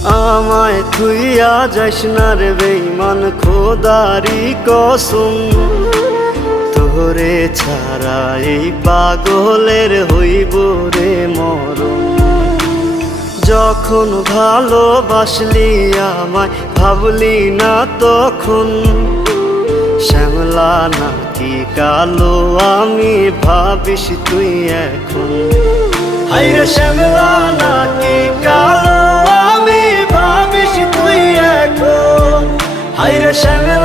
আমায় থুইয়া যাস না রে বেঈমান, খোদারি কসম। তোরে ছাড়া এই পাগলের হইব রে মরণ। যখন ভালোবাসলি আমায় ভাবলি না তখন, শ্যামলা নাকি কালো আমি ভাবিস তুই এখন। হায়রে শ্যামলা নাকি কালো আমি ভাবিস তুই এখন। হায়রে শ্যামলা